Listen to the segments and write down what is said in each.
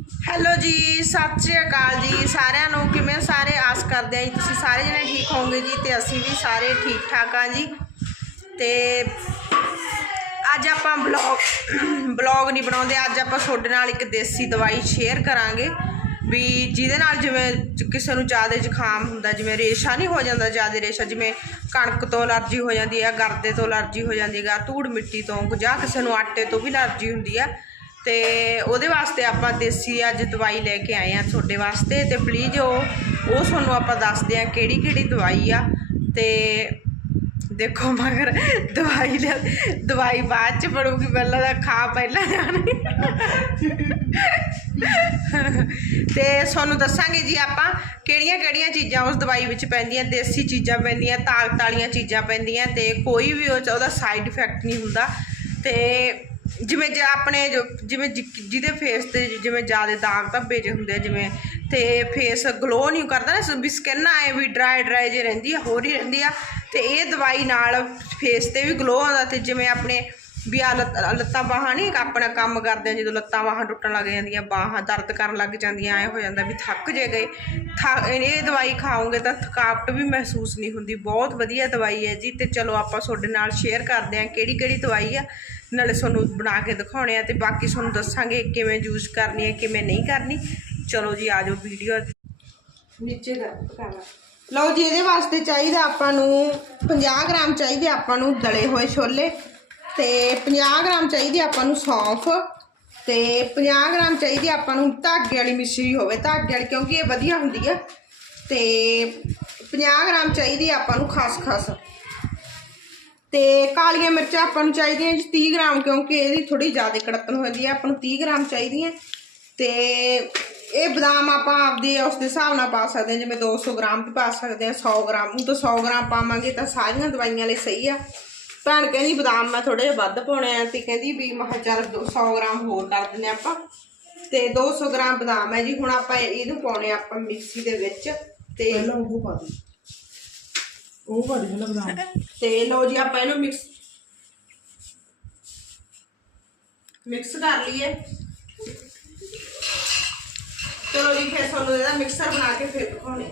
Hello ਜੀ, ਸਤਿ ਸ਼੍ਰੀ ਅਕਾਲ ਜੀ। ਸਾਰਿਆਂ ਨੂੰ ਕਿਵੇਂ ਸਾਰੇ ਆਸ ਕਰਦੇ ਆਂ ਜੀ, ਤੁਸੀਂ ਸਾਰੇ ਜਣੇ ਠੀਕ ਹੋਵੋਗੇ ਜੀ ਤੇ ਅਸੀਂ ਵੀ ਸਾਰੇ ਠੀਕ ਠਾਕ ਆਂ ਜੀ। ਤੇ ਅੱਜ ਆਪਾਂ ਬਲੌਗ ਬਲੌਗ ਨਹੀਂ ਬਣਾਉਂਦੇ, ਅੱਜ ਆਪਾਂ ਤੁਹਾਡੇ ਨਾਲ ਇੱਕ ਦੇਸੀ ਦਵਾਈ ਸ਼ੇਅਰ ਕਰਾਂਗੇ ਵੀ ਜਿਹਦੇ ਨਾਲ ਜਿਵੇਂ ਕਿਸੇ ਨੂੰ ਜ਼ਿਆਦਾ ਜ਼ੁਕਾਮ ਹੁੰਦਾ, ਜਿਵੇਂ ਰੇਸ਼ਾ ਨਹੀਂ ਹੋ ਜਾਂਦਾ, ਜ਼ਿਆਦਾ ਰੇਸ਼ਾ, ਜਿਵੇਂ ਕਣਕ ਤੋਂ ਅਲਰਜੀ ਹੋ ਜਾਂਦੀ ਹੈ, ਗਰਦੇ ਤੋਂ ਅਲਰਜੀ ਹੋ ਜਾਂਦੀ ਹੈ ਧੂੜ ਮਿੱਟੀ ਤੋਂ, ਜਾਂ ਕਿਸੇ ਨੂੰ ਆਟੇ ਤੋਂ ਵੀ ਅਲਰਜੀ ਹੁੰਦੀ ਆ ਤੇ ਉਹਦੇ ਵਾਸਤੇ ਆਪਾਂ ਦੇਸੀ ਅੱਜ ਦਵਾਈ ਲੈ ਕੇ ਆਏ ਆ ਤੁਹਾਡੇ ਵਾਸਤੇ ਤੇ ਪਲੀਜ਼ ਉਹ ਉਹ ਤੁਹਾਨੂੰ ਆਪਾਂ ਦੱਸਦੇ ਆ ਕਿਹੜੀ ਕਿਹੜੀ ਦਵਾਈ ਆ ਤੇ ਦੇਖੋ ਮਗਰ ਦਵਾਈ ਲੈ, ਦਵਾਈ ਬਾਅਦ ਚ ਪੜੂਗੀ, ਪਹਿਲਾਂ ਤਾਂ ਖਾ ਪਹਿਲਾਂ ਜਾਣੀ। ਤੇ ਤੁਹਾਨੂੰ ਦੱਸਾਂਗੇ ਜੀ ਆਪਾਂ ਕਿਹੜੀਆਂ ਕਿਹੜੀਆਂ ਚੀਜ਼ਾਂ ਉਸ ਦਵਾਈ ਵਿੱਚ ਪੈਂਦੀਆਂ, ਦੇਸੀ ਚੀਜ਼ਾਂ ਪੈਂਦੀਆਂ ਤਾਕਤ ਵਾਲੀਆਂ ਚੀਜ਼ਾਂ ਪੈਂਦੀਆਂ ਤੇ ਕੋਈ ਵੀ ਉਹ 'ਚ ਉਹਦਾ ਸਾਈਡ ਇਫੈਕਟ ਨਹੀਂ ਹੁੰਦਾ ਤੇ ਜਿਵੇਂ ਜੇ ਆਪਣੇ ਜੋ ਜਿਵੇਂ ਜਿ- ਜਿਹਦੇ ਫੇਸ ਤੇ ਜਿਵੇਂ ਜ਼ਿਆਦਾ ਦਾਗ ਧੱਬੇ ਜਿਹੇ ਹੁੰਦੇ ਆ, ਜਿਵੇਂ ਤੇ ਫੇਸ ਗਲੋ ਨਹੀਂ ਕਰਦਾ ਨਾ, ਵੀ ਸਕਿਨ ਆਏ ਵੀ ਡਰਾਈ ਡਰਾਈ ਜੇ ਰਹਿੰਦੀ ਆ, ਹੋਰ ਹੀ ਰਹਿੰਦੀ ਆ, ਤੇ ਇਹ ਦਵਾਈ ਨਾਲ ਫੇਸ ਤੇ ਵੀ ਗਲੋ ਆਉਂਦਾ, ਤੇ ਜਿਵੇਂ ਆਪਣੇ ਵੀ ਆ ਲੱਤਾਂ ਬਾਹਾਂ ਨਹੀਂ ਆਪਣਾ ਕੰਮ ਕਰਦੇ ਆ, ਜਦੋਂ ਲੱਤਾਂ ਬਾਹਾਂ ਟੁੱਟਣ ਲੱਗ ਜਾਂਦੀਆਂ, ਬਾਹਾਂ ਦਰਦ ਕਰਨ ਲੱਗ ਜਾਂਦੀਆਂ, ਐ ਹੋ ਜਾਂਦਾ ਵੀ ਥੱਕ ਜੇ ਗਏ। ਥਾ- ਇਹ ਦਵਾਈ ਖਾਓਗੇ ਤਾਂ ਥਕਾਵਟ ਵੀ ਮਹਿਸੂਸ ਨਹੀਂ ਹੁੰਦੀ। ਬਹੁਤ ਵਧੀਆ ਦਵਾਈ ਹੈ ਜੀ, ਤੇ ਚਲੋ ਆਪਾਂ ਤੁਹਾਡੇ ਨਾਲ ਸ਼ੇਅਰ ਕਰਦੇ ਹਾਂ ਕਿਹੜੀ ਕਿਹੜੀ ਦਵਾਈ ਆ। ਨਾਲੇ ਤੁਹਾਨੂੰ ਬਣਾ ਕੇ ਦਿਖਾਉਣੇ ਆ, ਤੇ ਬਾਕੀ ਤੁਹਾਨੂੰ ਦੱਸਾਂਗੇ ਕਿਵੇਂ ਯੂਜ਼ ਕਰਨੀ ਹੈ, ਕਿਵੇਂ ਨਹੀਂ ਕਰਨੀ। ਚਲੋ ਜੀ ਆਜੋ ਵੀਡੀਓ ਨੀਚੇ ਕਰ ਪਕਾਣਾ ਲਓ ਜੀ, ਇਹਦੇ ਵਾਸਤੇ ਚਾਹੀਦਾ ਆਪਾਂ ਨੂੰ 50 ਗ੍ਰਾਮ ਚਾਹੀਦੇ ਆਪਾਂ ਨੂੰ ਦਲੇ ਹੋਏ ਛੋਲੇ। ਤੇ 50 ਗ੍ਰਾਮ ਚਾਹੀਦੀ ਆਪਾਂ ਨੂੰ ਸੌਂਫ, ਤੇ 50 ਗ੍ਰਾਮ ਚਾਹੀਦੀ ਆਪਾਂ ਨੂੰ ਧਾਗੇ ਵਾਲੀ ਮਿਸ਼ਰੀ ਹੋਵੇ, ਧਾਗੇ ਵਾਲੀ ਕਿਉਂਕਿ ਇਹ ਵਧੀਆ ਹੁੰਦੀ ਆ। ਤੇ 50 ਗ੍ਰਾਮ ਚਾਹੀਦੀ ਆਪਾਂ ਨੂੰ ਖਸਖਸ ਤੇ ਕਾਲੀਆਂ ਮਿਰਚਾਂ ਆਪਾਂ ਨੂੰ ਚਾਹੀਦੀਆਂ ਜੀ 30 ਗ੍ਰਾਮ ਕਿਉਂਕਿ ਇਹਦੀ ਥੋੜੀ ਜ਼ਿਆਦਾ ਕੜਤਨ ਹੁੰਦੀ ਹੈ ਆਪਾਂ ਨੂੰ 30 ਗ੍ਰਾਮ ਚਾਹੀਦੀਆਂ। ਤੇ ਇਹ ਬਦਾਮ ਆਪਾਂ ਆਪਦੇ ਉਸ ਦੇ ਹਿਸਾਬ ਨਾਲ ਪਾ ਸਕਦੇ ਹਾਂ ਜਿਵੇਂ 200 ਗ੍ਰਾਮ ਵੀ ਪਾ ਸਕਦੇ ਹਾਂ 100 ਗ੍ਰਾਮ ਉਹ ਤਾਂ 100 ਗ੍ਰਾਮ ਪਾਵਾਂਗੇ ਤਾਂ ਸਾਰੀਆਂ ਦਵਾਈਆਂ ਲਈ ਸਹੀ ਆ। ਭੈਣ ਕਹਿੰਦੀ ਬਦਾਮ ਮੈਂ ਥੋੜੇ ਜਿਹਾ ਵੱਧ ਪਾਉਣੇ ਆ ਤੇ ਕਹਿੰਦੀ ਵੀ ਮੈਂ ਕਿਹਾ ਚੱਲ 100 ਗ੍ਰਾਮ ਹੋਰ ਕਰ ਦਿੰਦੇ ਹਾਂ ਆਪਾਂ। ਤੇ 200 ਗ੍ਰਾਮ ਬਦਾਮ ਹੈ ਜੀ ਹੁਣ ਆਪਾਂ ਇਹਨੂੰ ਪਾਉਣੇ ਆਪਾਂ ਮਿਕਸੀ ਦੇ ਵਿੱਚ ਤੇ ਪਹਿਲਾਂ ਉਹ ਪਾ ਦੇ। ਉਹ ਪਾ ਦੇ ਪਹਿਲਾਂ ਬਦਾਮ। ਤੇ ਲਓ ਜੀ ਆਪਾਂ ਇਹਨੂੰ ਮਿਕਸ ਮਿਕਸ ਕਰ ਲਈਏ। ਚਲੋ ਜੀ ਫਿਰ ਤੁਹਾਨੂੰ ਇਹਦਾ ਮਿਕਸਰ ਬਣਾ ਕੇ ਫਿਰ ਦਿਖਾਉਣੇ ਆ।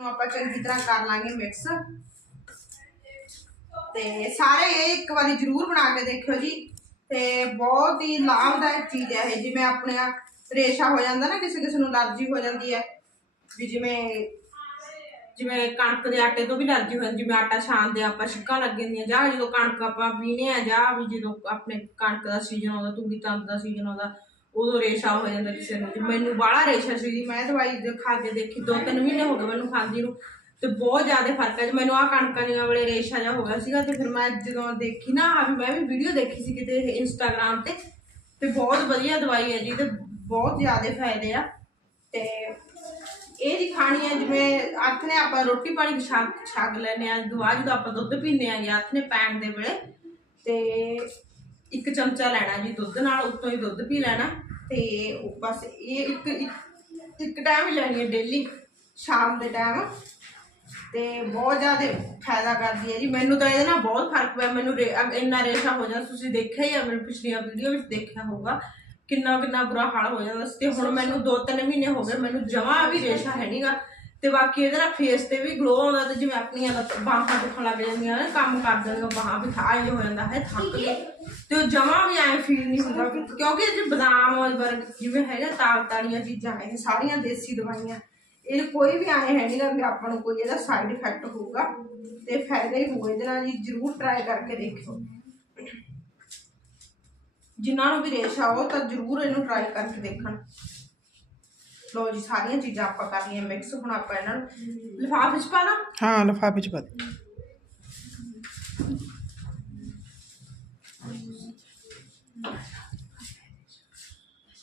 ਹੁਣ ਆਪਾਂ ਚੰਗੀ ਤਰ੍ਹਾਂ ਕਰ ਲਾਂਗੇ ਮਿਕਸ ਤੇ ਸਾਰੇ ਇਹ ਇੱਕ ਵਾਰੀ ਜ਼ਰੂਰ ਬਣਾ ਕੇ ਦੇਖਿਓ ਜੀ। ਤੇ ਬਹੁਤ ਹੀ ਲਾਭਦਾਇਕ ਚੀਜ਼ ਹੈ ਇਹ, ਜਿਵੇਂ ਆਪਣੇ ਰੇਸ਼ਾ ਹੋ ਜਾਂਦਾ ਨਾ, ਕਿਸੇ ਕਿਸੇ ਨੂੰ ਅਲਰਜੀ ਹੋ ਜਾਂਦੀ ਹੈ। ਵੀ ਜਿਵੇਂ ਜਿਵੇਂ ਕਣਕ ਦੇ ਆਟੇ ਤੋਂ ਵੀ ਅਲਰਜੀ ਹੋ ਜਾਂਦੀ, ਜਿਵੇਂ ਆਟਾ ਛਾਣਦੇ ਆਪਾਂ ਛਿੱਕਾਂ ਲੱਗ ਜਾਂਦੀਆਂ, ਜਾਂ ਜਦੋਂ ਕਣਕ ਆਪਾਂ ਪੀਣੇ ਆ, ਜਾਂ ਵੀ ਜਦੋਂ ਆਪਣੇ ਕਣਕ ਦਾ ਸੀਜ਼ਨ ਆਉਂਦਾ, ਤੂੜੀ ਤੰਦ ਦਾ ਸੀਜ਼ਨ ਆਉਂਦਾ, ਉਦੋਂ ਰੇਸ਼ਾ ਹੋ ਜਾਂਦਾ ਕਿਸੇ ਨੂੰ। ਮੈਨੂੰ ਬਾਹਲਾ ਰੇਸ਼ਾ ਸੀ ਮੈਂ ਦਵਾਈ ਖਾ ਕੇ ਦੇਖੀ, ਦੋ ਤਿੰਨ ਮਹੀਨੇ ਹੋ ਗਏ ਮੈਨੂੰ ਖਾਂਦੀ ਨੂੰ। ਤੇ ਬਹੁਤ ਜ਼ਿਆਦਾ ਫ਼ਰਕ ਹੈ ਜੀ ਮੈਨੂੰ ਆ ਕਣਕਾਂ ਦੀਆਂ ਵੇਲੇ ਰੇਸ਼ਾ ਜਿਹਾ ਹੋ ਗਿਆ ਸੀਗਾ ਤੇ ਫਿਰ ਮੈਂ ਜਦੋਂ ਦੇਖੀ ਨਾ ਆ ਵੀ ਮੈਂ ਵੀ ਵੀਡੀਓ ਦੇਖੀ ਸੀ ਕਿਤੇ ਇੰਸਟਾਗ੍ਰਾਮ ਤੇ। ਤੇ ਬਹੁਤ ਵਧੀਆ ਦਵਾਈ ਹੈ ਜੀ ਤੇ ਬਹੁਤ ਜ਼ਿਆਦਾ ਫਾਇਦੇ ਆ। ਤੇ ਇਹ ਜੀ ਖਾਣੀ ਹੈ, ਜਿਵੇਂ ਹੱਥ ਨੇ ਆਪਾਂ ਰੋਟੀ ਪਾਣੀ ਛਕ ਛਕ ਲੈਨੇ ਆ ਦੁਆ ਜਦੋਂ ਆਪਾਂ ਦੁੱਧ ਪੀਂਦੇ ਆਂਗੇ ਹੱਥ ਨੇ ਪੈਣ ਦੇ ਵੇਲੇ। ਤੇ ਇੱਕ ਚਮਚਾ ਲੈਣਾ ਜੀ ਦੁੱਧ ਨਾਲ, ਉੱਤੋਂ ਹੀ ਦੁੱਧ ਪੀ ਲੈਣਾ। ਤੇ ਬਸ ਇਹ ਇੱਕ, ਇੱਕ- ਇੱਕ ਟਾਈਮ ਹੀ ਲੈਣੀ ਹੈ ਡੇਲੀ ਸ਼ਾਮ ਦੇ ਟਾਈਮ ਤੇ ਬਹੁਤ ਜ਼ਿਆਦਾ ਫਾਇਦਾ ਕਰਦੀ ਹੈ ਜੀ। ਮੈਨੂੰ ਤਾਂ ਇਹਦੇ ਨਾਲ ਬਹੁਤ ਫ਼ਰਕ ਪਿਆ। ਮੈਨੂੰ ਇੰਨਾ ਰੇਸ਼ਾ ਹੋ ਜਾਂਦਾ। ਤੁਸੀਂ ਦੇਖਿਆ ਹੀ ਆ ਮੈਨੂੰ ਪਿਛਲੀਆਂ ਵੀਡੀਓ ਵਿੱਚ ਦੇਖਿਆ ਹੋਊਗਾ। ਕਿੰਨਾ ਕਿੰਨਾ ਬੁਰਾ ਹਾਲ ਹੋ ਜਾਂਦਾ। ਸੀ ਤੇ ਹੁਣ ਮੈਨੂੰ 2-3 ਮਹੀਨੇ ਹੋ ਗਏ। ਮੈਨੂੰ ਜਮਾਂ ਵੀ ਰੇਸ਼ਾ ਹੈ ਨਹੀਂਗਾ ਤੇ ਬਾਕੀ ਇਹਦੇ ਨਾਲ ਫੇਸ ਤੇ ਵੀ ਗਲੋ ਆਉਂਦਾ ਤੇ ਜਿਵੇਂ ਆਪਣੀਆਂ ਬਾਹਾਂ ਦੁਖਣ ਲੱਗ ਜਾਂਦੀਆਂ ਨੇ ਕੰਮ ਕਰਦੇ ਨੇ ਬਾਹਾਂ ਵੀ ਥਾਂ ਹੋ ਜਾਂਦਾ ਹੈ ਥੱਕ ਗਏ। ਤੇ ਉਹ ਜਮਾਂ ਵੀ ਐ ਫੀਲ ਨਹੀਂ ਹੁੰਦਾ। ਕਿਉਂਕਿ ਇਹ ਬਦਾਮ ਵਰਗ ਜਿਵੇਂ ਹੈਗਾ ਤਾਕਤ ਵਾਲੀਆਂ ਚੀਜ਼ਾਂ ਇਹ ਸਾਰੀਆਂ ਦੇਸੀ ਦਵਾਈਆਂ। ਇਹ ਕੋਈ ਵੀ ਆਏ ਹੈ ਨਹੀਂਗਾ ਵੀ ਆਪਾਂ ਨੂੰ ਕੋਈ ਇਹਦਾ ਸਾਈਡ ਇਫੈਕਟ ਹੋਊਗਾ ਤੇ ਫਾਇਦਾ ਹੀ ਹੋਊਗਾ ਇਹਦੇ ਨਾਲ ਜੀ ਜ਼ਰੂਰ ਟਰਾਈ ਕਰਕੇ ਦੇਖਿਓ। ਜਿਨ੍ਹਾਂ ਨੂੰ ਵੀ ਰੇਸ਼ਾ ਹੋ ਤਾਂ ਜ਼ਰੂਰ ਇਹਨੂੰ ਟਰਾਈ ਕਰਕੇ ਦੇਖਣ। ਲੋ ਜੀ ਸਾਰੀਆਂ ਚੀਜ਼ਾਂ ਆਪਾਂ ਕਰਨੀਆਂ ਮਿਕਸ ਹੁਣ ਆਪਾਂ ਇਹਨਾਂ ਨੂੰ ਲਿਫਾਫੇ 'ਚ ਪਾਣਾ ਹਾਂ ਲਫਾਫੇ ਚ ਪਾ ਦੇ।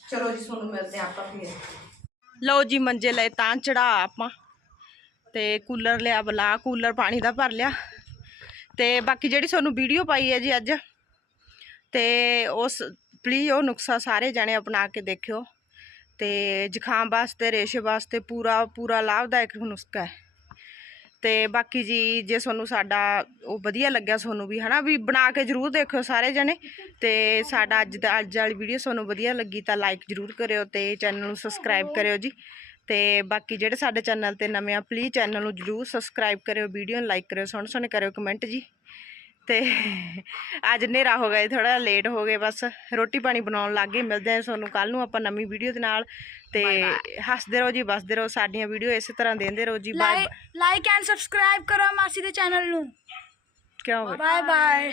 ਚਲੋ ਜੀ ਤੁਹਾਨੂੰ ਮਿਲਦੇ ਆਪਾਂ ਫਿਰ। ਲਓ ਜੀ ਮੰਜੇ ਲਏ ਤਾਂ ਚੜਾ ਆਪਾਂ। ਤੇ ਕੂਲਰ ਲਿਆ, ਬਲਾ ਕੂਲਰ ਪਾਣੀ ਦਾ ਭਰ ਲਿਆ। ਤੇ ਬਾਕੀ ਜਿਹੜੀ ਤੁਹਾਨੂੰ ਵੀਡੀਓ ਪਾਈ ਹੈ ਜੀ ਅੱਜ, ਤੇ ਉਸ ਪਲੀਜ਼ ਉਹ ਨੁਕਸਾ ਸਾਰੇ ਜਣੇ ਅਪਣਾ ਕੇ ਦੇਖਿਓ। ਤੇ ਜ਼ੁਕਾਮ ਵਾਸਤੇ, ਰੇਸ਼ੇ ਵਾਸਤੇ ਪੂਰਾ ਪੂਰਾ ਲਾਭਦਾਇਕ ਨੁਸਖਾ ਹੈ। ਤੇ ਬਾਕੀ ਜੀ, ਜੇ ਤੁਹਾਨੂੰ ਸਾਡਾ ਉਹ ਵਧੀਆ ਲੱਗਿਆ ਤੁਹਾਨੂੰ ਵੀ, ਹਨਾ, ਵੀ ਬਣਾ ਕੇ ਜਰੂਰ ਦੇਖਿਓ ਸਾਰੇ ਜਣੇ। ਤੇ ਸਾਡਾ ਅੱਜ ਦਾ, ਅੱਜ ਵਾਲੀ ਵੀਡੀਓ ਤੁਹਾਨੂੰ ਵਧੀਆ ਲੱਗੀ ਤਾਂ ਲਾਈਕ ਜਰੂਰ ਕਰਿਓ ਤੇ ਚੈਨਲ ਨੂੰ ਸਬਸਕ੍ਰਾਈਬ ਕਰਿਓ ਜੀ। ਤੇ ਬਾਕੀ ਜਿਹੜੇ ਸਾਡੇ ਚੈਨਲ ਤੇ ਨਵੇਂ ਆ ਪਲੀਜ਼ ਚੈਨਲ ਨੂੰ ਜਰੂਰ ਸਬਸਕ੍ਰਾਈਬ ਕਰਿਓ ਵੀਡੀਓ ਨੂੰ ਲਾਈਕ ਕਰਿਓ ਸੋਹਣੇ ਸੋਹਣੇ ਕਰਿਓ ਕਮੈਂਟ ਜੀ। ਤੇ ਅੱਜ ਹਨੇਰਾ ਹੋ ਗਿਆ ਥੋੜਾ ਲੇਟ ਹੋ ਗਏ ਬਸ ਰੋਟੀ ਪਾਣੀ ਬਣਾਉਣ ਲੱਗ ਗਏ ਮਿਲਦੇ ਆ ਤੁਹਾਨੂੰ ਕੱਲ ਨੂੰ ਆਪਾਂ ਨਵੀਂ ਵੀਡੀਓ ਦੇ ਨਾਲ। ਤੇ ਹੱਸਦੇ ਰਹੋ ਜੀ ਬਸਦੇ ਰਹੋ ਸਾਡੀਆਂ ਵੀਡੀਓ ਇਸੇ ਤਰ੍ਹਾਂ ਦੇਂਦੇ ਰਹੋ ਜੀ ਬਾਏ ਲਾਈਕ ਐਂਡ ਸਬਸਕ੍ਰਾਈਬ ਕਰੋ ਮਾਸੀ ਦੇ ਚੈਨਲ ਨੂੰ। ਕਿਉਂ? ਬਾਏ? ਬਾਏ